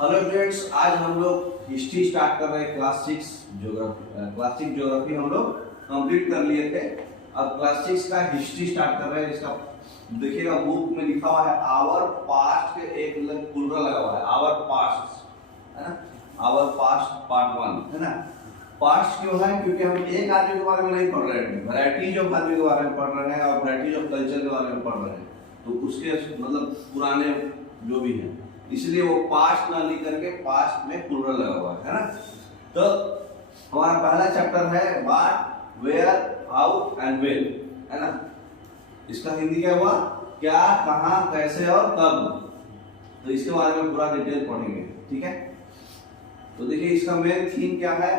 Hello friends, आज हम लोग हिस्ट्री स्टार्ट कर रहे हैं। क्लास 6 ज्योग्राफी हम लोग कंप्लीट कर लिए थे। अब क्लास 6 का हिस्ट्री स्टार्ट कर रहे हैं। इसका देखिएगा बुक में लिखा हुआ है आवर पास्ट के एक पुलरा लगा हुआ है, आवर पास्ट, है ना। आवर पास्ट पार्ट 1, है ना। पास्ट क्यों है? क्योंकि हम एक आदमी के बारे में नहीं पढ़ रहे हैं, वैरायटीज ऑफ आदमी के बारे में पढ़ रहे हैं और वैरायटीज ऑफ कल्चर के बारे में पढ़ रहे हैं। तो उसके मतलब पुराने जो भी हैं, इसलिए वो पास्ट ना लिख करके पास्ट में प्लूरल लगा हुआ है ना। तो हमारा पहला चैप्टर है what, where, how and when, है ना। इसका हिंदी क्या हुआ? क्या, कहां, कैसे और कब। तो इसके बारे में पूरा डिटेल पढ़ेंगे, ठीक है। तो देखिए इसका मेन थीम क्या है।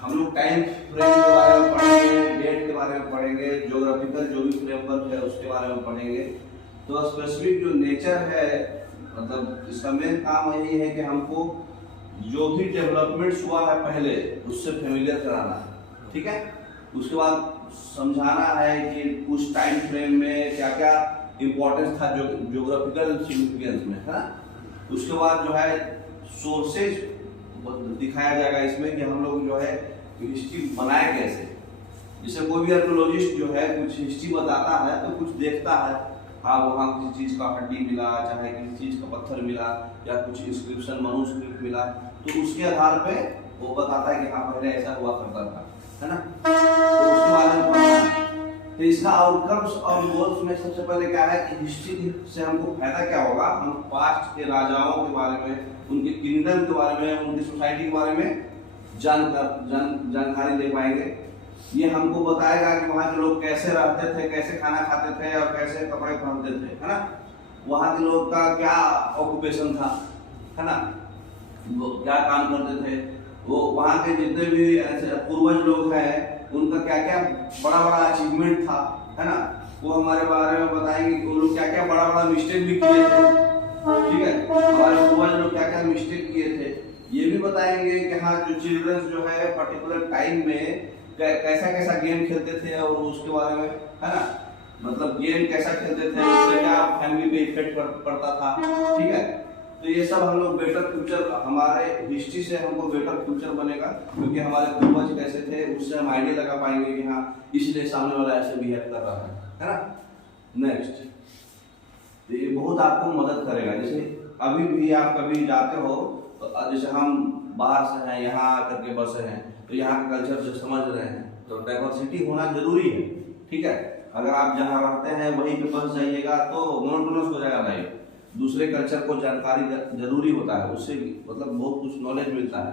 हम लोग टाइम फ्रेम के बारे में पढ़ेंगे, डेट के बारे में पढ़ेंगे, ज्योग्राफिकल जो भी फ्रेमवर्क है उसके बारे में पढ़ेंगे। तो स्पेसिफिक जो नेचर है, मतलब इसका मेन काम यही है कि हमको जो भी डेवलपमेंट्स हुआ है पहले उससे फेमिलियर कराना है, ठीक है। उसके बाद समझाना है कि उस टाइम फ्रेम में क्या क्या इंपॉर्टेंस था ज्योग्राफिकल सिग्निफिकेंस में, है ना। उसके बाद जो है सोर्सेज दिखाया जाएगा इसमें कि हम लोग जो है हिस्ट्री बनाए कैसे। जैसे कोई भी आर्कियोलॉजिस्ट जो है कुछ हिस्ट्री बताता है तो कुछ देखता है, हाँ वहाँ किसी चीज का हड्डी मिला, चाहे किसी चीज का पत्थर मिला या कुछ इंस्क्रिप्शन मनुस्क्रिप्ट मिला, तो उसके आधार पे वो बताता है कि हाँ पहले ऐसा हुआ करता था, है ना। तो उसके बारे में पढ़ना है। तो इसका आउटकम्स और गोल्स में सबसे पहले क्या है कि हिस्ट्री से हमको फायदा क्या होगा। हम पास्ट के राजाओं के बारे में, उनके किंगडम के बारे में, उनकी सोसाइटी के बारे में जानकारी ले पाएंगे। ये हमको बताएगा कि वहाँ के लोग कैसे रहते थे, कैसे खाना खाते थे और कैसे कपड़े पहनते थे, है ना। वहाँ के लोग का क्या ऑक्यूपेशन था, है ना, वो क्या काम करते थे, वो वहाँ के जितने भी ऐसे पूर्वज लोग हैं उनका क्या क्या बड़ा बड़ा अचीवमेंट था, है ना। वो हमारे बारे में बताएंगे कि वो लोग क्या क्या बड़ा बड़ा मिस्टेक भी किए थे, ठीक है। हमारे पूर्वज लोग क्या क्या मिस्टेक किए थे ये भी बताएंगे कि हाँ जो चिल्ड्रंस जो है पर्टिकुलर टाइम में कैसा कैसा गेम खेलते थे और उसके बारे में, है ना, मतलब गेम कैसा खेलते थे, उससे क्या फैमिली पे इफेक्ट पड़ता था, ठीक है। तो ये सब हम लोग बेटर फ्यूचर, हमारे हिस्ट्री से हमको बेटर फ्यूचर बनेगा, क्योंकि हमारे पूर्वज कैसे थे उससे हम आइडिया लगा पाएंगे कि हाँ इसलिए सामने वाला ऐसे बिहेव कर रहा है ना। नेक्स्ट, तो ये बहुत आपको मदद करेगा। जैसे अभी भी आप कभी जाते हो तो जैसे हम बाहर से हैं, यहाँ आकर के बसे हैं, तो यहाँ का कल्चर जो समझ रहे हैं, तो डाइवर्सिटी होना जरूरी है, ठीक है। अगर आप जहाँ रहते हैं वहीं पे बस जाइएगा तो मोनोटोनस हो जाएगा लाइफ। दूसरे कल्चर को जानकारी जरूरी होता है, उससे मतलब बहुत कुछ नॉलेज मिलता है।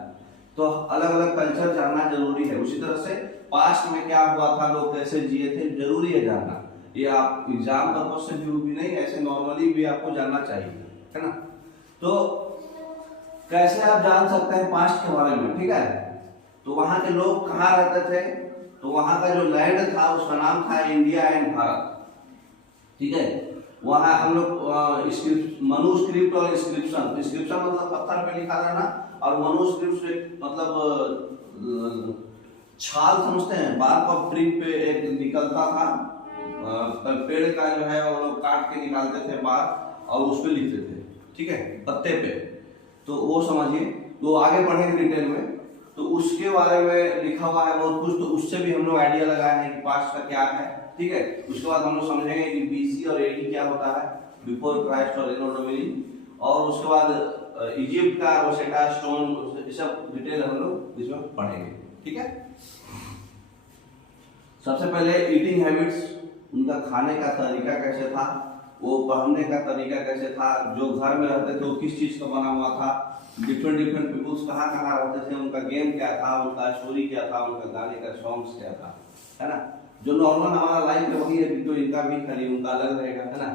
तो अलग अलग कल्चर जानना जरूरी है। उसी तरह से पास्ट में क्या हुआ था, लोग कैसे जिए थे, जरूरी है जानना। ये आप एग्जाम पर्पज से भी नहीं, ऐसे नॉर्मली भी आपको जानना चाहिए, है ना। तो कैसे आप जान सकते हैं पास्ट के बारे में, ठीक है। तो वहां के लोग कहाँ रहते थे, तो वहां का जो लैंड था उसका नाम था इंडिया एंड भारत, ठीक है। वहां हम लोग मनुस्क्रिप्ट और इंस्क्रिप्शन मतलब पत्थर पे लिखा रहना, और मनुस्क्रिप्ट मतलब छाल समझते हैं, बार्क ऑफ ट्री पे एक निकलता था, पेड़ का जो है वो लोग काट के निकालते थे बार्क और उस पे लिखते थे, ठीक है, पत्ते पे। तो वो समझिए, तो आगे पढ़ेंगे डिटेल में। तो उसके बारे में लिखा हुआ है बहुत कुछ, तो उससे भी हम लोग आइडिया लगाए हैं कि पास्ट का क्या है, ठीक है। उसके बाद हम लोग समझेंगे कि बीसी और एडी क्या होता है, बिफोर क्राइस्ट और एनो डोमिनी, और उसके बाद इजिप्ट का रोसेटा स्टोन, ये सब डिटेल हम लोग इसमें पढ़ेंगे, ठीक है। सबसे पहले ईटिंग हैबिट्स, उनका खाने का तरीका कैसे था, वो पढ़ने का तरीका कैसे था, जो घर में रहते थे वो किस चीज का बना हुआ था, डिफरेंट पीपुल्स कहाँ कहाँ रहते थे, उनका गेम क्या था, उनका स्टोरी क्या था, उनका गाने का सॉन्ग्स क्या था, है ना। जो नॉर्मल हमारा लाइफ में वही है, तो इनका भी खाली उनका अलग रहेगा, है ना।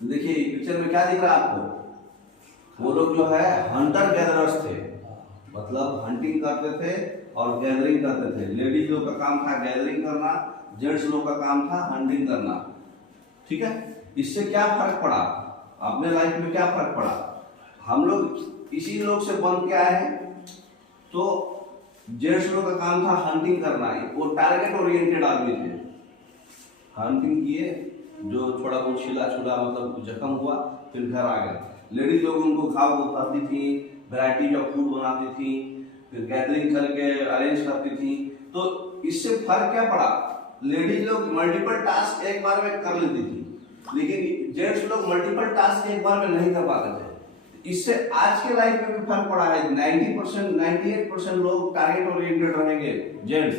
देखिए पिक्चर में क्या दिख रहा है आपको, वो लोग जो है हंटर गैदरर्स थे, मतलब हंटिंग करते थे और गैदरिंग करते थे। लेडीज लोग का काम था गैदरिंग करना, जेंट्स लोग का काम था हंटिंग करना, ठीक है। इससे क्या फर्क पड़ा, अपने लाइफ में क्या फर्क पड़ा, हम लोग इसी लोग से बन के आए हैं। तो जेंट्स लोग का काम था हंटिंग करना, वो टारगेट ओरिएंटेड आदमी थे, हंटिंग किए, जो थोड़ा बहुत छिला छुला मतलब जख्म हुआ फिर घर आ गए। लेडीज लोग उनको खाओ को करती थी, वैरायटी ऑफ फूड बनाती थी, फिर गैदरिंग करके अरेंज करती थी। तो इससे फर्क क्या पड़ा, लेडीज लोग मल्टीपल टास्क एक बार में कर लेती थी, लेकिन जेंट्स लोग मल्टीपल टास्क एक बार में नहीं कर पाते थे। इससे आज के लाइफ में भी फर्क पड़ा है। 90% 98% लोग टारगेट ओरिएंटेड रहेंगे जेंट्स,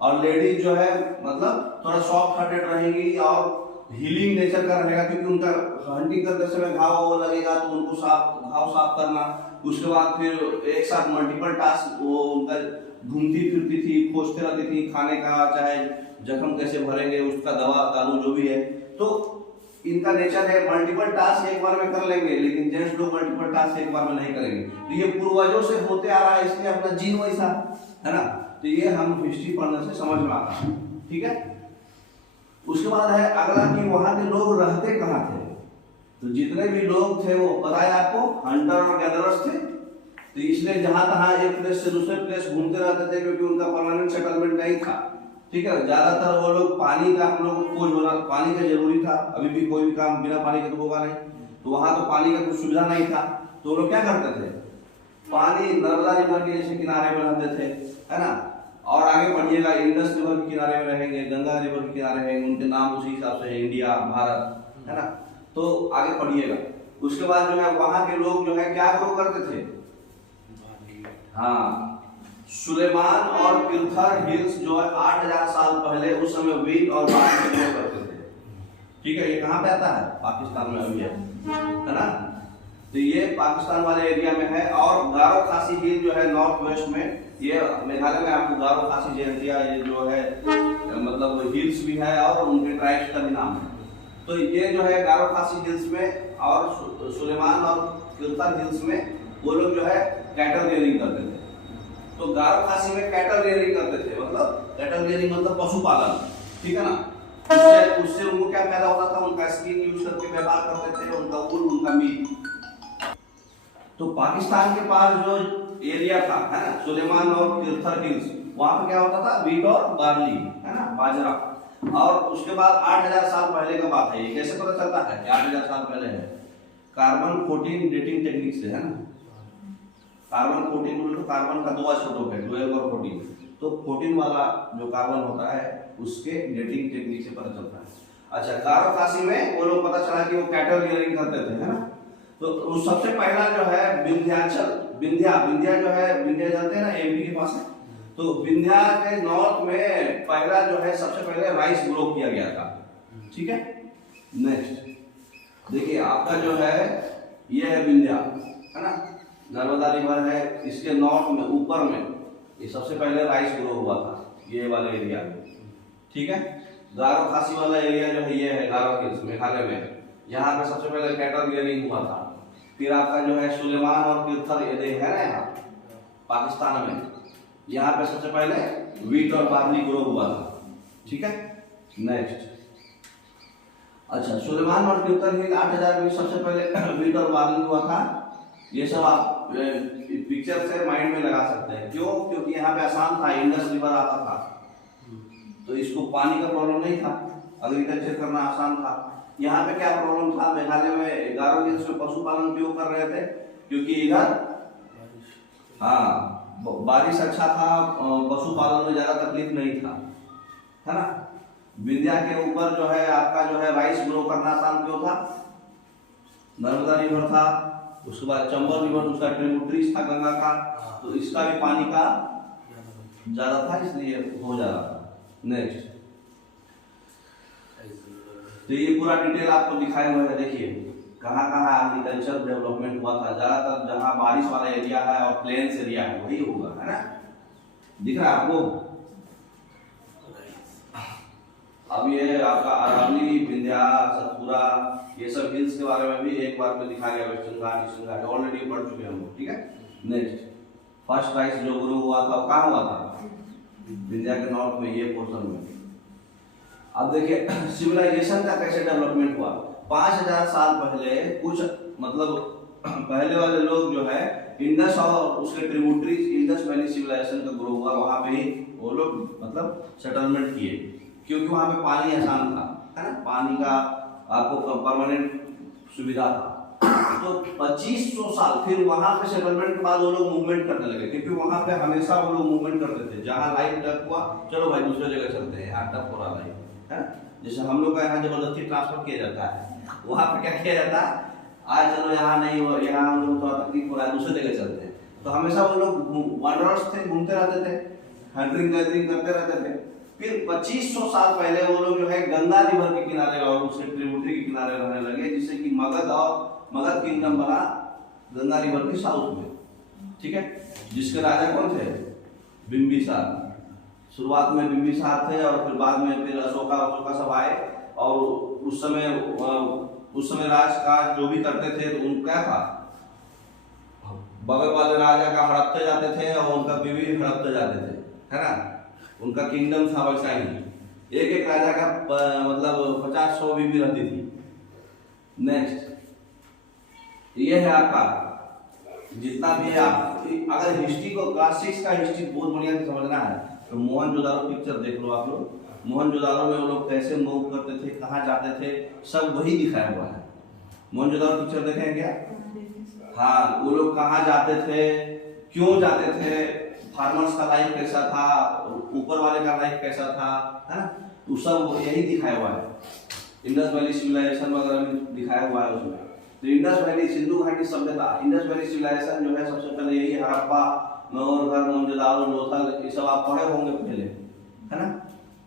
और लेडीज जो है मतलब थोड़ा सॉफ्ट हार्टेड रहेंगी और हीलिंग नेचर का रहेगा, क्योंकि उनका हंटिंग करते समय घाव वो लगेगा तो उनको घाव साफ करना, उसके बाद फिर एक साथ मल्टीपल टास्क वो उनका घूमती फिरती थी, खोजते रहती थी खाने का, चाहे जख्म कैसे भरेंगे उसका दवा दारू जो भी है। तो इनका नेचर है मल्टीपल टास्क एक बार में कर लेंगे, लेकिन जेंट्स लोग मल्टीपल टास्क एक बार में नहीं करेंगे। तो ये पूर्वजों से होते आ रहा है, इसलिए अपना जीन वैसा है ना। तो ये हम हिस्ट्री पढ़ने से समझ में आता है, ठीक है। उसके बाद है अगला कि वहां के लोग रहते कहाँ थे। तो जितने भी लोग थे वो पता है आपको, हंटर और गैदरर्स थे। तो इसलिए जहां तहां एक प्लेस से दूसरे प्लेस घूमते रहते थे, क्योंकि उनका परमानेंट सेटलमेंट नहीं था, ठीक है। ज्यादातर वो लोग पानी का, हम लोग को खोज होना, पानी का जरूरी था, अभी भी कोई भी काम बिना पानी के तो होगा नहीं। तो वहां तो पानी का कुछ सुविधा नहीं था, तो वो लोग क्या करते थे, पानी नर्मदा रिवर के जैसे किनारे में रहते थे, है ना। और आगे बढ़िएगा, इंडस रिवर के किनारे में रहेंगे, गंगा रिवर के किनारे रहेंगे, उनके नाम उसी हिसाब से है, इंडिया, भारत, है ना। तो आगे पढ़िएगा। उसके बाद जो है वहां के लोग जो है क्या ग्रो करते थे, हाँ, सुलेमान और किर्थर हिल्स जो है 8000 साल पहले उस समय वीट और बाजरा ग्रो करते थे, ठीक है। ये कहाँ पे आता है, पाकिस्तान में अभी है ना। तो ये पाकिस्तान वाले एरिया में है। और गारो खासी हिल जो है नॉर्थ वेस्ट में, ये मेघालय में आपको गारो खासी जयंतिया ये जो है मतलब हिल्स भी है और उनके ट्राइब्स का भी नाम है। तो ये जो है गारो खासी हिल्स में और सुलेमान और किर्थर हिल्स में वो लोग जो है कैटल रेयरिंग करते थे। तो गारो खासी में कैटल रेयरिंग करते थे, मतलब कैटल रेयरिंग मतलब पशुपालन, ठीक है ना। उससे उनको क्या फायदा होता था, उनका स्किन यूज करके व्यापार करते थे, उनका वूल, उनका मीट। तो पाकिस्तान के पास जो एरिया था, है ना, सुलेमान और किर्थर हिल्स, वहां पे क्या होता था, वीट और बार्ली, है ना, बाजरा। और उसके बाद 8000 साल पहले का बात है। ये कैसे पता चलता है कि 8000 साल पहले है, कार्बन 14 डेटिंग टेक्निक से, है ना। कार्बन 14 बोले तो कार्बन का 2 आइसोटोप है, 12 और 14। तो 14 वाला जो कार्बन होता है उसके डेटिंग टेक्निक से पता चलता है। अच्छा, गारो खासी में वो लोग पता चला कि वो कैटल रियरिंग करते थे, है ना। तो सबसे पहला जो है विंध्याचल, विंध्या जो है, विंध्या जानते हैं ना, एमपी के पास है। तो विंध्या के नॉर्थ में पहला जो है सबसे पहले राइस ग्रो किया गया था, ठीक है। नेक्स्ट देखिए आपका जो है ये है विंध्या, है ना, नर्मदा रिवर है, इसके नॉर्थ में ऊपर में ये सबसे पहले राइस ग्रो हुआ था, ये वाले एरिया में, ठीक है। गारो खासी वाला एरिया जो है ये है गारो हिल्स मेघालय में, यहाँ पे सबसे पहले कैटल रियरिंग हुआ था। फिर आपका जो है सुलेमान और किर्थर ये है ना, यहाँ पाकिस्तान में, यहाँ पे सबसे पहले वीट और बार्ली ग्रो हुआ था, ठीक है। नेक्स्ट, अच्छा, सुलेमान और किर्थर हिल 8000 में सबसे पहले वीट और बार्ली हुआ था। ये सब आप पिक्चर से माइंड में लगा सकते हैं, क्यों, क्योंकि यहाँ पे आसान था, इंडस रिवर आता था, तो इसको पानी का प्रॉब्लम नहीं था, एग्रीकल्चर करना आसान था। यहाँ पे क्या प्रॉब्लम था, मेघालय में गारो हिल्स में पशुपालन क्यों कर रहे थे, क्योंकि इधर हाँ बारिश अच्छा था, पशुपालन में ज्यादा तकलीफ नहीं था, है ना। विंध्या के ऊपर जो है आपका जो है राइस ग्रो करना आसान क्यों था, नर्मदा रिवर था, उसके बाद चंबल रिवर उसका ट्रिब्यूटरीज था गंगा का, तो इसका भी पानी का ज्यादा था, इसलिए हो जा रहा था। नेक्स्ट, तो ये पूरा डिटेल आपको दिखाया हुआ है, देखिए कहाँ कहाँ एग्रीकल्चर डेवलपमेंट हुआ था। ज्यादातर जहाँ बारिश वाला एरिया है और प्लेन्स एरिया है वही होगा, है ना, दिख रहा है आपको। अब ये आपका अरावली, विंध्या, सतपुरा, ये सब हिल्स के बारे में भी एक बार में दिखाया गया, वेस्टर्न घाट, ईस्टर्न घाट ऑलरेडी पढ़ चुके हम लोग, ठीक है। नेक्स्ट, फर्स्ट राइस जो ग्रो हुआ था वो कहाँ हुआ था, विंध्या के नॉर्थ में, ये पोर्शन में। अब देखिए सिविलाइजेशन का कैसे डेवलपमेंट हुआ। 5000 साल पहले कुछ मतलब पहले वाले लोग जो है इंडस और उसके ट्रिब्यूटरीज, इंडस वैली सिविलाइजेशन का ग्रो हुआ, वहां पे ही वो लोग मतलब सेटलमेंट किए, क्योंकि वहां पे पानी आसान था, है ना, पानी का आपको परमानेंट सुविधा था। तो 2500 साल फिर वहां पे सेटलमेंट के बाद वो लोग मूवमेंट करने लगे, क्योंकि वहां पे हमेशा वो लोग मूवमेंट करते थे। जहां लाइफ टफ हुआ, चलो भाई दूसरे जगह चलते हैं, यहाँ टफ हो रहा लाइफ है। जैसे हम लोग का यहाँ जबरदस्ती ट्रांसफर किया जाता है, वहां पे क्या किया जाता है, आज चलो यहाँ नहीं हो, यहाँ हम लोग थोड़ा तकलीफ हो रहा है, दूसरे जगह चलते हैं। तो हमेशा वो लोग वांडरर्स थे, घूमते रहते थे, हंटिंग गैदरिंग करते रहते थे। फिर 2500 साल पहले वो लोग जो है गंगा रिवर के किनारे और उसके ट्रिब्यूटरी के किनारे रहने लगे, जिससे कि मगध किंगडम बना गंगा रिवर के साउथ में, ठीक है। जिसके राजा कौन थे, बिंबिसार। शुरुआत में बिंबिसार थे और फिर बाद में फिर अशोका सब आए, और उस समय राजकाज जो भी करते थे तो उन क्या था, बगल वाले राजा का हड़पते जाते थे और उनका बीवी भी हड़पते जाते थे, है ना। उनका किंगडम था वैसा ही, एक राजा का मतलब 50-100 बीवी रहती थी। नेक्स्ट ये है आपका जितना भी आप अगर हिस्ट्री को क्लास 6 का हिस्ट्री बहुत बढ़िया से समझना है तो मोहनजोदारो पिक्चर देख लो आप लोग। मोहनजोदारो में वो लोग कैसे मूव करते थे, कहाँ जाते थे, सब वही दिखाया हुआ है। मोहनजोदारो पिक्चर देखे हैं क्या? हाँ, वो लोग कहाँ जाते थे, क्यों जाते थे, फार्मर्स का लाइफ कैसा था, ऊपर वाले का लाइफ कैसा था, है ना, तो सब यही दिखाया हुआ है। इंडस वैली सिविलाइजेशन वगैरह में दिखाया हुआ है उसमें। तो इंडस वैली सिंधु घाटी सभ्यता, इंडस वैली सिविलाइजेशन जो है सबसे पहले यही हड़प्पा, नौरघर, मोहनजोदारो, लोथल, ये सब आप पढ़े होंगे पहले, है ना।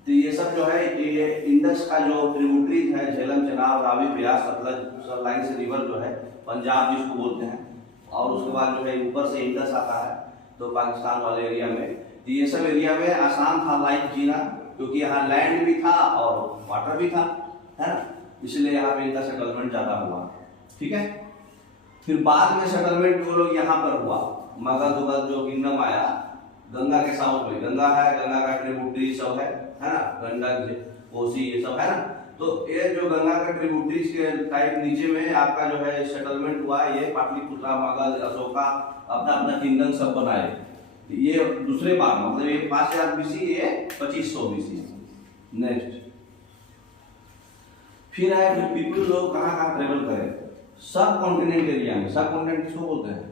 तो ये सब जो है ये इंडस का जो ट्रिब्यूटरीज है, झेलम, चेनाब, रावी, ब्यास, सतलज, सब लाइन से रिवर जो है, पंजाब जिसको बोलते हैं, और उसके बाद जो है ऊपर से इंडस आता है तो पाकिस्तान वाले एरिया में। तो ये सब एरिया में आसान था लाइफ जीना, क्योंकि यहाँ लैंड भी था और वाटर भी था, है ना, इसलिए यहाँ पे इनका सेटलमेंट ज्यादा हुआ, ठीक है। फिर बाद में सेटलमेंट वो लोग यहाँ पर हुआ, मगध जो किंगडम आया गंगा के साउथ में, गंगा है, गंगा का ट्रिब्यूटरी सब है ना, गंडक, कोसी, ये सब है ना। तो ये जो गंगा का ट्रिब्यूटरीज के टाइप नीचे में आपका जो है सेटलमेंट हुआ, ये पाटलिपुत्रा, मगध, अशोका अपना अपना किंगडम सब बनाए। ये दूसरे बार मतलब ये 5000 बीसी, ये 2500 बीसी। नेक्स्ट फिर है फिर पीपल लोग कहाँ ट्रेवल करें, सब कॉन्टिनेंट एरिया में। सब कॉन्टिनेंट किसको बोलते हैं?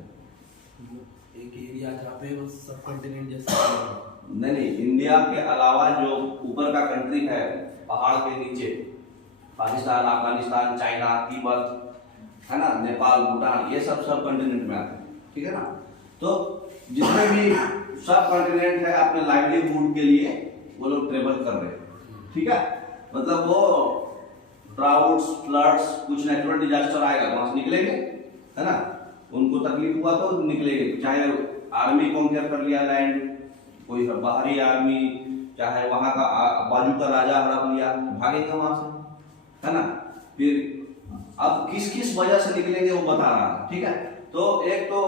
एक एरिया जहाँ पे वो सब कॉन्टिनेंट जैसे नहीं, इंडिया के अलावा जो ऊपर का कंट्री है पहाड़ के नीचे, पाकिस्तान, अफगानिस्तान, चाइना, तिब्बत, है ना, नेपाल, भूटान, ये सब कॉन्टिनेंट में आते हैं, ठीक है ना। तो जितने भी सब कॉन्टिनेंट है अपने लाइवलीहुड के लिए वो लोग ट्रेवल कर रहे हैं, ठीक है। मतलब वो ड्राउट्स, फ्लड्स, कुछ नेचुरल डिजास्टर आएगा तो वहां से निकलेंगे, है ना, उनको तकलीफ हुआ तो निकलेंगे। चाहे आर्मी कॉन्कर कर लिया लैंड, कोई बाहरी आर्मी, चाहे वहां का बाजू का राजा हड़प लिया, भागेंगे वहां से, है ना। फिर अब किस किस वजह से निकलेंगे वो बता रहा है, ठीक है। तो एक तो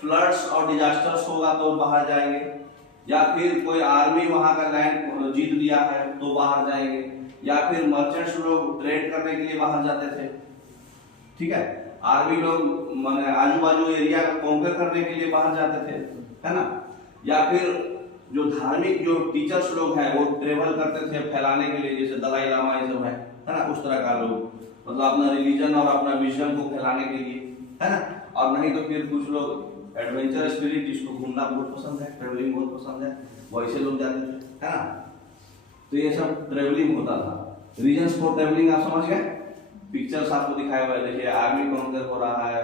फ्लड्स और डिजास्टर्स होगा तो बाहर जाएंगे, या फिर कोई आर्मी वहां का लैंड जीत लिया है तो बाहर जाएंगे, या फिर मर्चेंट्स लोग ट्रेड करने के लिए बाहर जाते थे, ठीक है। आर्मी लोग माने आजू बाजू एरिया को कॉन्कर करने के लिए बाहर जाते थे, है ना। या फिर जो धार्मिक जो टीचर्स लोग हैं वो ट्रेवल करते थे फैलाने के लिए, जैसे दलाई लामा ये सब है ना, उस तरह का लोग मतलब अपना रिलीजन और अपना विजन को फैलाने के लिए, है ना। और नहीं तो फिर कुछ लोग एडवेंचर स्पिरिट, जिसको घूमना बहुत पसंद है, ट्रेवलिंग बहुत पसंद है, वैसे लोग जाते थे, है ना। तो ये सब ट्रेवलिंग होता था। रीजन्स फॉर ट्रेवलिंग आप समझ गए, पिक्चर्स आपको दिखाया हुआ है, देखिए आर्मी कॉन्कर हो रहा है,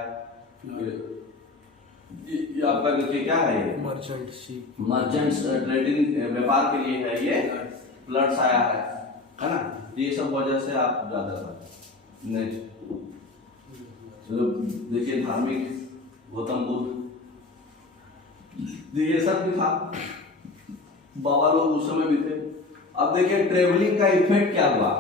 ये आपका देखिए क्या है, ये मर्चेंट शिप, मर्चेंट्स ट्रेडिंग व्यापार के लिए है, ये फ्लड्स आया है ना। ये सब वजह से आप ज्यादा था। नेक्स्ट चलो देखिए धार्मिक गौतम बुद्ध, ये सब भी था, बाबा लोग उस समय भी थे। अब देखिए ट्रेवलिंग का इफेक्ट क्या हुआ,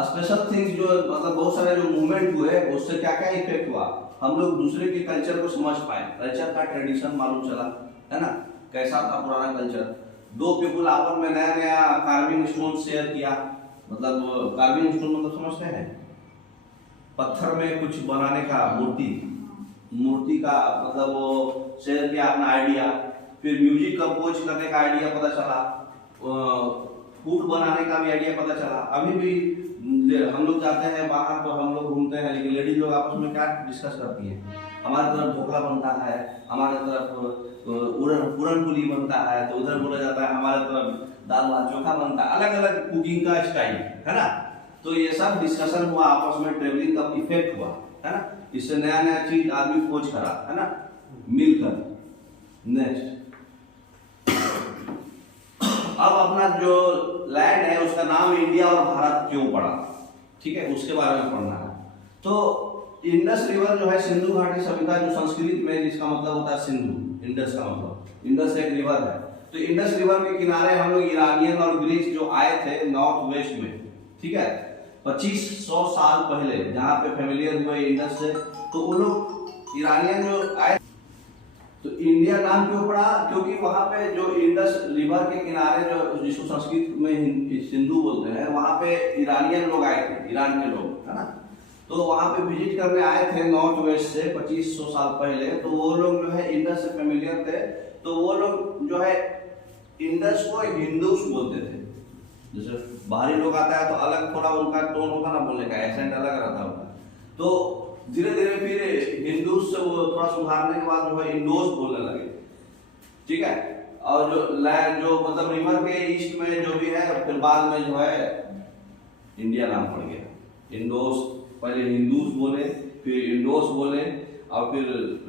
स्पेशल थिंग्स जो मतलब बहुत सारे जो मूवमेंट हुए उससे क्या क्या इफेक्ट हुआ, हम लोग दूसरे के कल्चर को समझ पाए, कल्चर का ट्रेडिशन मालूम चला, है ना, कैसा था पुराना कल्चर। दो पीपुल आपस में नया नया कार्विंग स्टोन शेयर किया, मतलब कार्विंग स्टोन मतलब समझते हैं, पत्थर में कुछ बनाने का मूर्ति का मतलब वो शेयर किया अपना आइडिया। फिर म्यूजिक कंपोज करने का आइडिया पता चला, फूड बनाने का भी आइडिया पता चला। अभी भी हम लोग जाते हैं बाहर तो हम लोग घूमते हैं, लेकिन लेडीज लोग आपस में क्या डिस्कस करती हैं? हमारे तरफ ढोकला बनता है, हमारे तरफ पूरन पूरी बनता है, तो उधर बोला जाता है हमारे तरफ दाल भात चोखा बनता है। अलग अलग कुकिंग का स्टाइल है ना। तो ये सब डिस्कशन हुआ आपस में, ट्रेवलिंग का इफेक्ट हुआ है ना। इससे नया नया चीज आदमी खोज करा है ना, मिलकर। नेक्स्ट, अब अपना जो लैंड है उसका नाम इंडिया और भारत क्यों पड़ा, ठीक है, उसके बारे में पढ़ना है। तो इंडस रिवर जो है सिंधु घाटी सभ्यता, जो संस्कृत में जिसका मतलब होता है सिंधु, इंडस का मतलब, इंडस एक रिवर है। तो इंडस रिवर के किनारे हम लोग ईरानियन और ग्रीक जो आए थे नॉर्थ वेस्ट में, ठीक है, 2500 साल पहले, जहाँ पे फेमिलियर हुए इंडस से, तो वो लोग ईरानियन जो आए। तो इंडिया नाम क्यों पड़ा? क्योंकि वहां पे जो इंडस रिवर के किनारे जो जिसको संस्कृत में सिंधु बोलते हैं, वहां पे ईरानियन लोग आए थे, ईरान के लोग है ना। तो वहां पे विजिट करने आए थे नॉर्थ वेस्ट से 2500 साल पहले। तो वो लोग जो है इंडस से फेमिलियर थे, तो वो लोग जो है इंडस को हिंदूस बोलते थे। जैसे बाहरी लोग आता है तो अलग थोड़ा उनका टोन होता ना, बोलने का एसेंट अलग रहता होगा। तो धीरे धीरे फिर हिंदूस से वो थोड़ा सुधारने के बाद जो है इंडोस बोलने लगे, ठीक है। और जो लैंड जो मतलब रिवर के ईस्ट में जो भी है, फिर बाद में जो है इंडिया नाम पड़ गया। इंडोस, पहले हिंदूस बोले, फिर इंडोस बोले, और फिर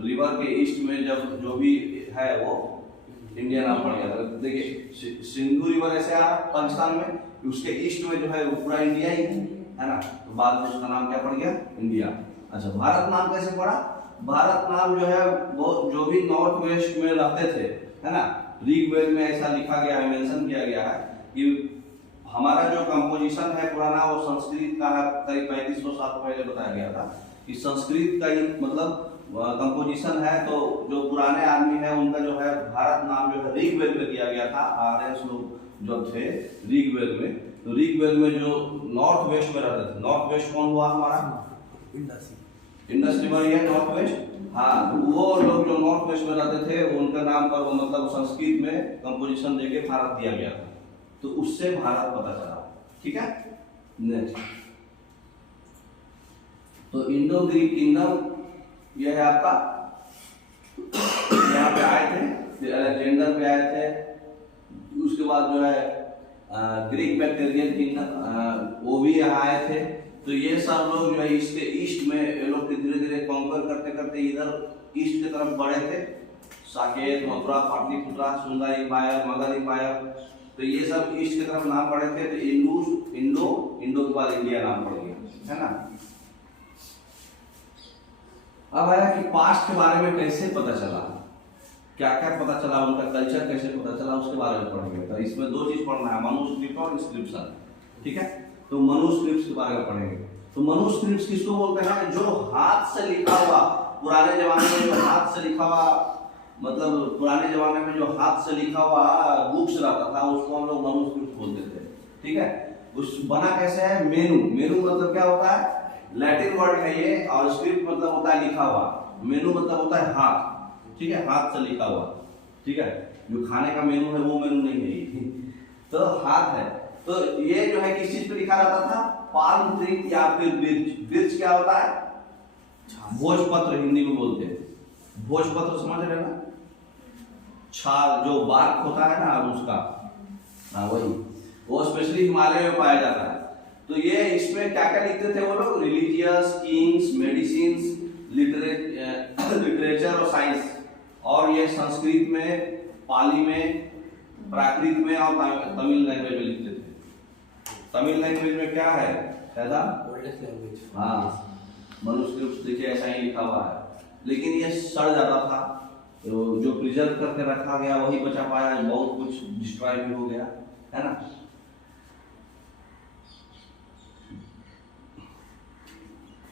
रिवर के ईस्ट में जब जो भी है वो इंडिया नाम पड़ गया। देखिए सिंधु रिवर ऐसे आ पाकिस्तान में, उसके ईस्ट में जो है वो पूरा इंडिया ही है ना। तो बाद में उसका नाम क्या पड़ गया? इंडिया। अच्छा, भारत नाम कैसे पड़ा? भारत नाम जो है वो जो भी नॉर्थ वेस्ट में रहते थे है ना, ऋग्वेद में ऐसा लिखा गया है, मेंशन किया गया है कि हमारा जो कंपोजिशन है पुराना, वो संस्कृत का है। करीब 3500 साल पहले बताया गया था कि संस्कृत का ये मतलब कंपोजिशन है। तो जो पुराने आदमी है उनका जो है भारत नाम जो है ऋग्वेद में दिया गया था। आर्यन लोग जो थे ऋग्वेद में, तो ऋग्वेद में जो नॉर्थ वेस्ट में रहते थे, नॉर्थ वेस्ट कौन हुआ हमारा? इंडस रिवर है नॉर्थ वेस्ट। हाँ, वो लोग जो नॉर्थ वेस्ट में रहते थे उनका नाम पर मतलब संस्कृत में कंपोजिशन देके भारत दिया गया था, तो उससे भारत पता चला, ठीक है। नेक्स्ट, तो इंडो ग्रीक किंगडम ये है आपका, यहाँ पे आए थे, फिर अलेक्जेंडर पे आए थे, उसके बाद जो है ग्रीक बैक्टीरियन किंगडम वो भी यहाँ आए थे। तो ये सब लोग जो है इसके ईस्ट में ये लोग धीरे धीरे कॉन्कर करते करते इधर ईस्ट की तरफ बढ़े थे। साकेत, मथुरा, पाटलिपुत्रा, सुंदर एम्पायर, मगध एम्पायर, तो ये सब ईस्ट की तरफ नाम पड़े थे। तो इंडो के बाद इंडिया नाम पड़ गया है ना। अब आया कि पास्ट के बारे में कैसे पता चला, क्या क्या पता चला, उनका कल्चर कैसे पता चला, उसके बारे में पढ़ेंगे। तो इसमें दो चीज पढ़ना है, मनुस्क्रिप्ट और इंस्क्रिप्शन, ठीक है। तो मनुस्क्रिप्ट्स के बारे में पढ़ेंगे। तो मनुस्क्रिप्ट्स किसको बोलते हैं? जो हाथ से लिखा हुआ, पुराने जमाने में जो हाथ से लिखा हुआ, मतलब पुराने जमाने में जो हाथ से लिखा हुआ बुक्स रहता था, उसको हम लोग मनुस्क्रिप्ट बोलते थे, ठीक है। उस बना कैसे है? मेनू मतलब क्या होता है? लैटिन वर्ड है ये, और स्क्रिप्ट मतलब होता है लिखा हुआ, मेनू मतलब होता है हाथ, ठीक है, हाथ से लिखा हुआ, ठीक है। जो खाने का मेनू है वो मेनू नहीं है ये, तो हाथ है। तो ये जो है किस चीज पे लिखा रहता था? पाल्म ट्री या फिर बिर्च। बिर्च क्या होता है? भोजपत्र हिंदी में बोलते हैं। भोजपत्र समझ रहे ना, छाल जो बार्क होता है ना उसका, हाँ वही, वो स्पेशली हिमालय में पाया जाता है। तो ये इसमें क्या क्या लिखते थे वो लोग? रिलीजियस, किंग्स, मेडिसिन, लिटरेचर और साइंस। और ये संस्कृत में, पाली में, प्राकृत में और तमिल लैंग्वेज में लिखते थे। तमिल लैंग्वेज में क्या है? ऐसा ओल्डेस्ट लैंग्वेज, हाँ, मनुस्क्रिप्ट देखिए ऐसा ही लिखा हुआ है। लेकिन ये सड़ जाता था, तो जो प्रिजर्व करके रखा गया वही बचा पाया, बहुत कुछ डिस्ट्रॉय भी हो गया है ना।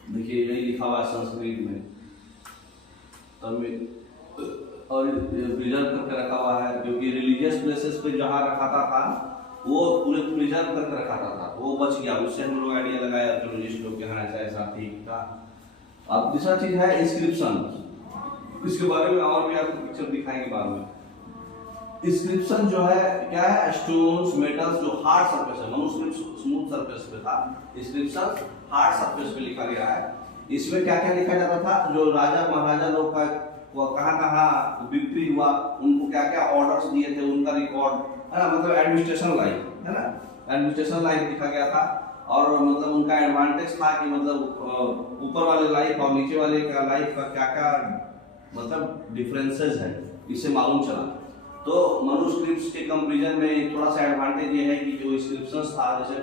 देखिए यही लिखा हुआ है संस्कृत में, तमिल, और प्रिजर्व करके रखा हुआ है, क्योंकि रिलीजियस प्लेसेस पे जहाँ रखाता था वो पूरे प्रिजर्व करके रखाता था, वो बच गया। उससे हम लोग आइडिया लगाया आर्कियोलॉजिस्ट लोग के, हाँ ऐसा ऐसा ठीक था। अब दूसरा चीज है इंस्क्रिप्शन, इसके बारे में और भी आपको पिक्चर दिखाएंगे बाद में। इंस्क्रिप्शन जो है क्या है, स्टोन्स मेटल्स जो हार्ड सरफेस है, मनुस्क्रिप्ट स्मूथ सरफेस पे था, इंस्क्रिप्शन हार्ड सरफेस पे लिखा गया है। इसमें क्या क्या लिखा जाता था, जो राजा महाराजा लोग का वो कहाँ कहाँ विक्ट्री हुआ, उनको क्या क्या ऑर्डर्स दिए थे, उनका रिकॉर्ड है ना, मतलब एडमिनिस्ट्रेशन लाइफ है ना, एडमिनिस्ट्रेशन लाइफ लिखा गया था। और मतलब उनका एडवांटेज था कि मतलब ऊपर वाले लाइफ और नीचे वाले का लाइफ का क्या क्या मतलब डिफरेंसेस है, इससे मालूम चला। तो मनुस्क्रिप्ट्स के कंपैरिजन में थोड़ा सा एडवांटेज ये है कि जो इंस्क्रिप्शंस था, जैसे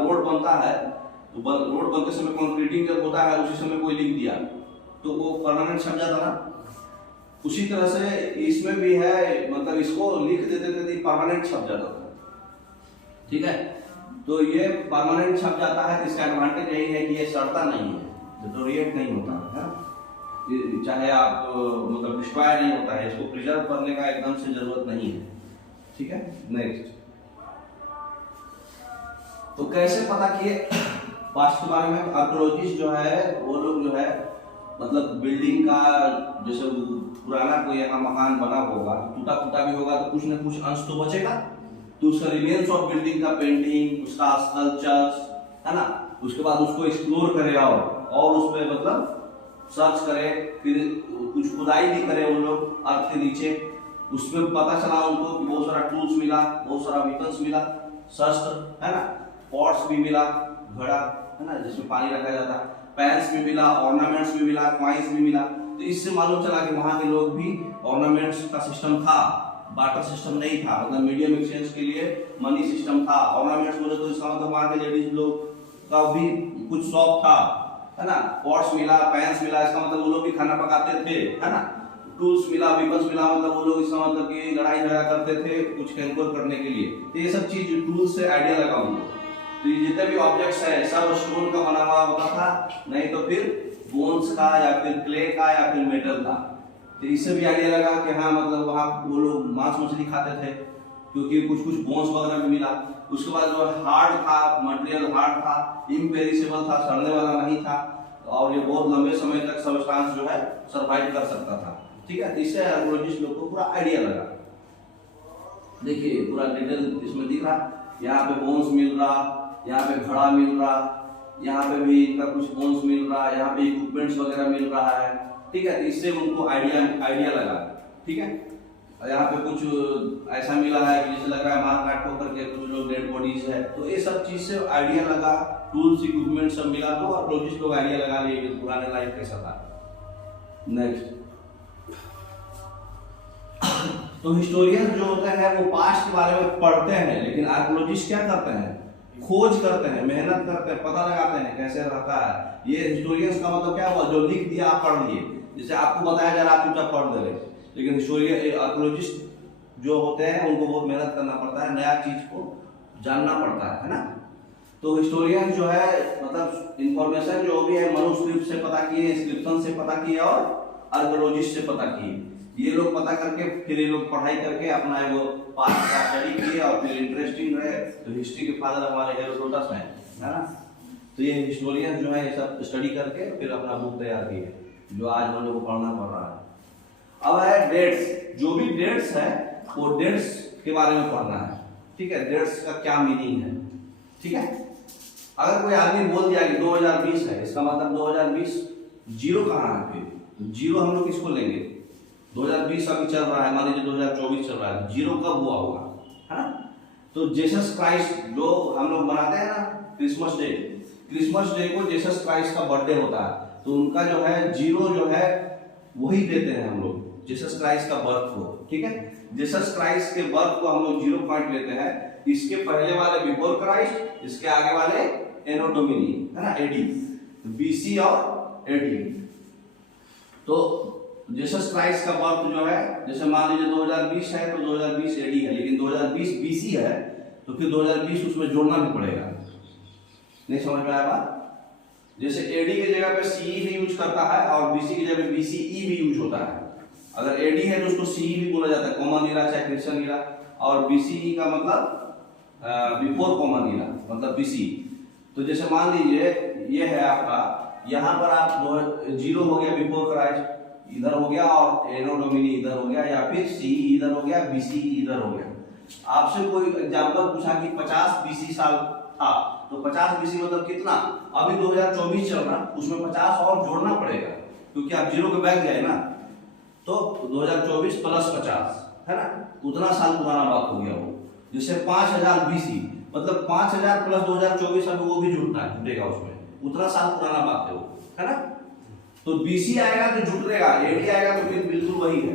रोड बनता है तो रोड बनते समय कंक्रीटिंग जब होता है उसी समय कोई लिख दिया तो वो परमानेंट छप जाता ना, उसी तरह से इसमें भी है, मतलब इसको लिख देते थे परमानेंट छप जाता था, ठीक है। तो ये परमानेंट छप जाता है, तो इसका एडवांटेज यही है कि ये सड़ता नहीं है, डिटोरिएट नहीं होता है, चाहे आप मतलब डिस्ट्रॉय नहीं होता है, इसको प्रिजर्व करने का एकदम से जरूरत नहीं है, ठीक है। नेक्स्ट, तो कैसे पता किए पास्ट के बारे में, आर्कियोलॉजिस्ट जो है वो लोग जो है मतलब बिल्डिंग का, जैसे पुराना कोई यहाँ मकान बना होगा, टूटा फूटा भी होगा तो कुछ न कुछ अंश तो बचेगा, तो उसका रिमेन्स ऑफ बिल्डिंग का पेंटिंग, उसका स्कल्पचर्स है ना, उसके बाद उसको एक्सप्लोर करे और उस पर मतलब सर्च करे, फिर कुछ खुदाई भी करे वो लोग अर्थ के नीचे, उसमें पता चला उनको कि बहुत सारा टूल्स मिला, बहुत सारा वीपन्स मिला, शस्त्र है ना, पॉट्स भी मिला, घड़ा है ना जिसमें पानी रखा जाता है, पैन्स भी मिला, ऑर्नामेंट्स भी मिला, कॉइन्स भी मिला। तो इससे मालूम चला कि वहाँ के लोग भी ऑर्नामेंट्स का सिस्टम था, बार्टर सिस्टम नहीं था, मतलब मीडियम एक्सचेंज के लिए मनी सिस्टम था। ऑर्नामेंट्स बोले तो इसका मतलब वहाँ के लेडीज लोग का भी कुछ शौक था, है ना। पॉट्स मिला, पैन्स मिला, इसका मतलब वो लोग भी खाना पकाते थे, है ना। टूल्स मिला, वेपन्स मिला, मतलब वो लोग इसका मतलब कि लड़ाई झगड़ा करते थे कुछ कंट्रोल करने के लिए। तो ये सब चीज टूल्स से आइडिया लगा उनको। तो ये जितने भी ऑब्जेक्ट्स है सब स्टोन का बना हुआ होता था, नहीं तो फिर बोन्स का या फिर क्ले का या फिर मेटल का। तो इससे भी आइडिया लगा कि हाँ मतलब वहाँ वो लोग मांस मछली खाते थे, क्योंकि कुछ कुछ बोन्स वगैरह भी मिला। उसके बाद जो हार्ड था, मटेरियल हार्ड था, इम्पेरिसेबल था, सड़ने वाला नहीं था, और ये बहुत लंबे समय तक सब्सटेंस जो है सरवाइव कर सकता था, ठीक है। इससे आर्कियोलॉजिस्ट लोग को पूरा आइडिया लगा। देखिए पूरा डिटेल इसमें दिख रहा, यहाँ पे बोन्स मिल रहा, यहाँ पे घड़ा मिल रहा, यहाँ पे भी इनका कुछ बोन्स मिल रहा, यहाँ पे इक्विपमेंट्स वगैरह मिल रहा है, ठीक है। तो इससे उनको आइडिया लगा, ठीक है। यहाँ पे कुछ ऐसा मिला है कि जैसे लग रहा है मार काट होकर के कुछ लोग डेड बॉडीज है, तो ये सब चीज से आइडिया लगा, टूल्स इक्विपमेंट सब मिला, तो आर्कियोलॉजिस्ट लोग आइडिया लगा लिए कि पुराने लाइफ कैसा था। नेक्स्ट, तो हिस्टोरियन जो होते हैं वो पास्ट के बारे में पढ़ते हैं, लेकिन आर्कियोलॉजिस्ट क्या करते हैं, खोज करते हैं, मेहनत करते हैं, पता लगाते हैं कैसे रहता है। ये हिस्टोरियंस का मतलब क्या हुआ, जो लिख दिया आप पढ़ लिए, जैसे आपको बताया जा रहा आप चुपचाप पढ़ दे रहे। लेकिन हिस्टोरियन आर्कियोलॉजिस्ट जो होते हैं उनको बहुत मेहनत करना पड़ता है, नया चीज को जानना पड़ता है ना। तो हिस्टोरियन जो है मतलब इंफॉर्मेशन जो भी है मनुस्क्रिप्ट से पता किए, इंस्क्रिप्शन से पता किए और आर्कियोलॉजिस्ट से पता किए। ये लोग पता करके फिर ये लोग पढ़ाई करके अपना वो पास्ट का स्टडी किए, और फिर इंटरेस्टिंग रहे तो हिस्ट्री के फादर हमारे हेरोडोटस हैं, है ना। तो ये हिस्टोरियन जो है ये सब स्टडी करके फिर अपना बुक तैयार किए, जो आज हम लोग को पढ़ना पड़ रहा है। अब है डेट्स, जो भी डेट्स है वो डेट्स के बारे में पढ़ना है, ठीक है। डेट्स का क्या मीनिंग है, ठीक है। अगर कोई आदमी बोल दिया कि 2020 है, इसका मतलब 2020 जीरो कहाँ है, फिर जीरो हम लोग किसको लेंगे, 2020 अभी चल रहा है, मान लीजिए 2024 चल रहा है, जीरो कब हुआ होगा, है ना। तो जीसस क्राइस्ट जो हम लोग मनाते हैं ना क्रिसमस डे, क्रिसमस डे को जीसस क्राइस्ट का बर्थडे होता है, तो उनका जो है जीरो जो है वही देते हैं हम लोग जीसस क्राइस्ट का बर्थ को, ठीक है। जीसस क्राइस्ट के बर्थ को हम लोग 0 पॉइंट लेते हैं, इसके पहले वाले बिफोर क्राइस्ट, इसके आगे वाले एनो डोमिनी, है ना, एडी, बीसी और एडी। तो जीसस क्राइस्ट का बर्थ जो है, जैसे मान लीजिए 2020 है तो 2020 एडी है, लेकिन 2020 बीसी है तो फिर 2020 उसमें जोड़ना भी पड़ेगा। नहीं समझ में आया बात। जैसे एडी की जगह पे सी भी यूज करता है और बीसी की जगह पे बीसीई भी यूज होता है। अगर एडी है तो उसको सी भी बोला जाता है, कॉमन ईरा चाहे क्रिश्चियन ईरा, और बीसीई का मतलब बिफोर कॉमन ईरा मतलब बीसी। तो जैसे मान लीजिए ये है आपका, यहाँ पर आप 0 हो गया बिफोर क्राइस्ट, इधर हो गया और एनो डोमिनी इधर हो गया, या फिर सी इधर हो गया, बीसी इधर हो गया। आपसे कोई एग्जांपल पूछा कि 50 बीसी साल था, तो 50 बीसी मतलब कितना? अभी 2024 चल रहा, उसमें 50 और जोड़ना पड़ेगा क्योंकि आप जीरो के बैक गए ना, तो 2024 प्लस 50 है ना, उतना साल पुराना बात हो गया वो। जैसे 5000 बीसी मतलब 5000 प्लस 2024, अभी वो भी जुटेगा उसमें, उतना साल पुराना बात है वो, है ना। तो बीसी आएगा तो जुटेगा, एडी आएगा तो फिर बिल्कुल वही है।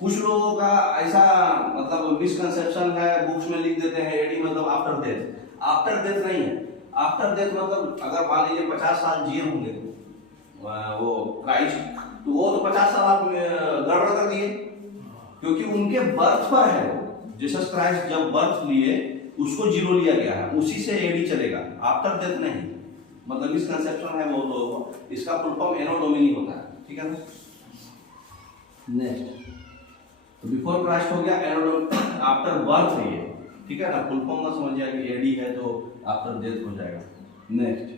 कुछ लोगों का ऐसा मतलब मिसकंसेप्शन है, बुक्स में लिख देते हैं एडी मतलब आफ्टर डेथ। आफ्टर डेथ नहीं है, आफ्टर डेथ मतलब अगर मान लीजिए 50 साल जिए होंगे वो क्राइस्ट, तो वो तो 50 साल आप गड़बड़ कर दिए, क्योंकि उनके बर्थ पर है वो। जीसस क्राइस्ट जब बर्थ लिए उसको जीरो लिया गया है, उसी से एडी चलेगा, आफ्टर डेथ नहीं। मतलब मिसकंसेप्शन है बहुत लोगों को, इसका फुल फॉर्म एनो डोमिनी होता है, ठीक है ना। नेक्स्ट, तो बिफोर क्राइस्ट हो गया, एनो डोमिनी आफ्टर बर्थ है ये, ठीक है ना। फुल फॉर्म मत समझिए कि एडी है तो आफ्टर डेथ हो जाएगा। नेक्स्ट,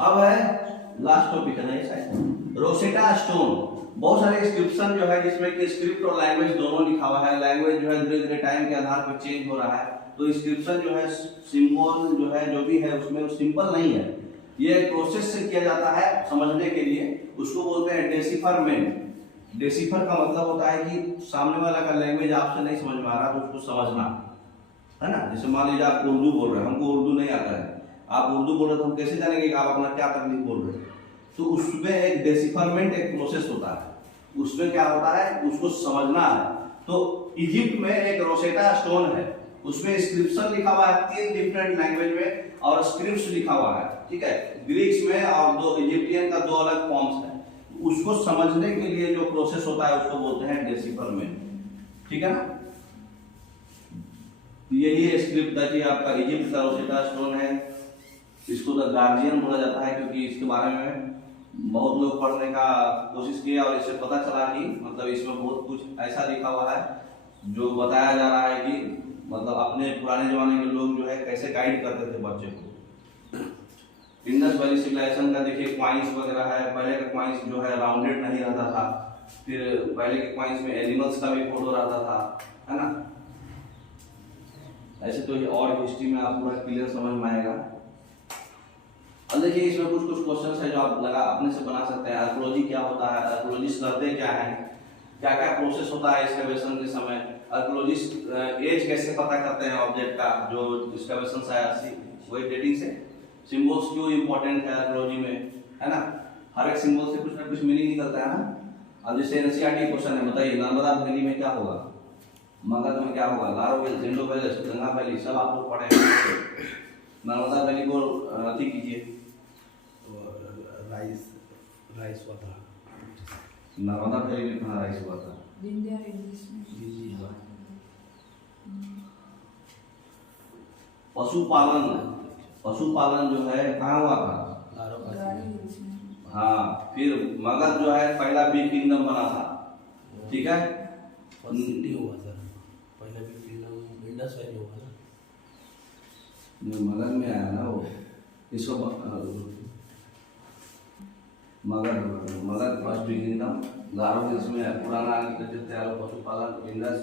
अब है लास्ट टॉपिक है ना ये शायद, रोसेटा स्टोन। बहुत सारे इंस्क्रिप्शन जो है जिसमें कि स्क्रिप्ट और लैंग्वेज दोनों लिखा हुआ है। लैंग्वेज जो है धीरे धीरे टाइम के आधार पर चेंज हो रहा है, तो इंस्क्रिप्शन जो है सिंबल जो है जो भी है उसमें सिंपल नहीं है, ये प्रोसेस से किया जाता है समझने के लिए, उसको बोलते हैं डेसिफरमेंट। डेसिफर का मतलब होता है कि सामने वाला का लैंग्वेज आपसे नहीं समझ में आ रहा तो उसको समझना, है ना। जैसे मान लीजिए आप उर्दू बोल रहे हैं, हमको उर्दू नहीं आता है, आप उर्दू बोल रहे तो हम कैसे जानेंगे कि आप अपना क्या तकलीफ बोल रहे हैं। तो उसमें एक डेसिफरमेंट एक प्रोसेस होता है, उसमें क्या होता है उसको समझना है। तो इजिप्ट में एक रोसेटा स्टोन है, उसमें इंस्क्रिप्शन लिखा हुआ है 3 डिफरेंट लैंग्वेज में और स्क्रिप्ट्स लिखा हुआ है, ठीक है, ग्रीक्स में और 2 इजिप्टियन का 2 अलग फॉर्म्स है। उसको समझने के लिए जो प्रोसेस होता है उसको बोलते हैं डेसिफरमेंट, ठीक है ना। यही स्क्रिप्ट था कि आपका इजिप्ट का रोसेटा स्टोन है, इसको द गार्जियन बोला जाता है क्योंकि इसके बारे में बहुत लोग पढ़ने का कोशिश किया और इससे पता चला कि मतलब इसमें बहुत कुछ ऐसा लिखा हुआ है जो बताया जा रहा है कि मतलब अपने पुराने जमाने के लोग जो है कैसे गाइड करते थे बच्चे को। इंडस वैली सिविलाइजेशन का देखिए क्वाइंस वगैरह है, पहले का क्वाइंस जो है राउंडेड नहीं रहता था, फिर पहले के क्वाइंस में एनिमल्स का भी फोटो रहता था, है ना। ऐसे तो ये और हिस्ट्री में आप पूरा क्लियर समझ में आएगा। अब देखिए इसमें कुछ कुछ क्वेश्चंस है जो आप लगा अपने से बना सकते हैं। आर्कियोलॉजी क्या होता है, आर्कियोलॉजिस्ट करते क्या है, क्या क्या प्रोसेस होता है एक्सकैवेशन के समय, आर्कियोलॉजिस्ट एज कैसे पता करते हैं ऑब्जेक्ट का जो एक्सकैवेशन से आया, वही डेटिंग से। सिंबल्स क्यों इंपॉर्टेंट है आर्कियोलॉजी में, है ना, हर एक सिंबल से कुछ ना कुछ मीनिंग निकलता है ना। अब जैसे एनसीईआरटी क्वेश्चन है, बताइए नर्मदा वैली में क्या होगा, मगध में क्या होगा, लारोवेल, जिंडो पैलेस, गंगा वैली, सब आप लोग पढ़े हैं। नर्मदा वैली को अति कीजिए, राइस हुआ था, नर्मदा वैली में कहाँ राइस हुआ था, विंध्या इंग्लिश में। पशुपालन, पशुपालन जो है कहाँ हुआ था, गाड़ी हिल्स में। हाँ, फिर मगध जो है पहला बिग किंगडम बना था, ठीक है। सिटी हुआ सर, पहले भी किंगडम इंडस वैली हुआ ना, जो मगध में आया ना वो, इसको मगध फर्स्ट बिग किंगडम, गारो हिल्स में पुराना आर्किटेक्चर तैयार हो, पशुपालन, इंडस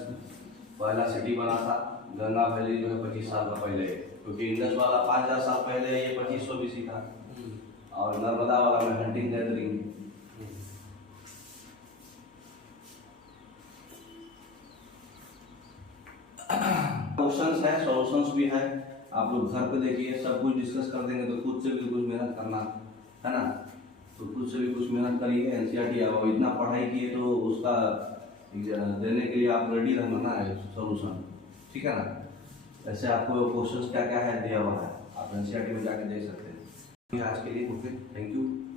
पहला सिटी बना था, गंगा वैली जो है 25 साल का पहले, क्योंकि इंडस वाला 5000 साल पहले, ये 2500 बीसी था, और नर्मदा वाला में हंटिंग गैदरिंग। क्वेश्चंस है, सॉल्यूशंस भी है, आप लोग घर पे देखिए, सब कुछ डिस्कस कर देंगे तो खुद से भी कुछ मेहनत करना है ना, तो खुद से भी कुछ मेहनत करिए। एनसीईआरटी अब इतना पढ़ाई किए तो उसका देने के लिए आप रेडी रहना ना है सॉल्यूशन, ठीक है ना। ऐसे आपको क्वेश्चंस क्या क्या है दिया हुआ है, आप एनसीईआरटी में जाके देख सकते हैं। आज के लिए ओके, थैंक यू।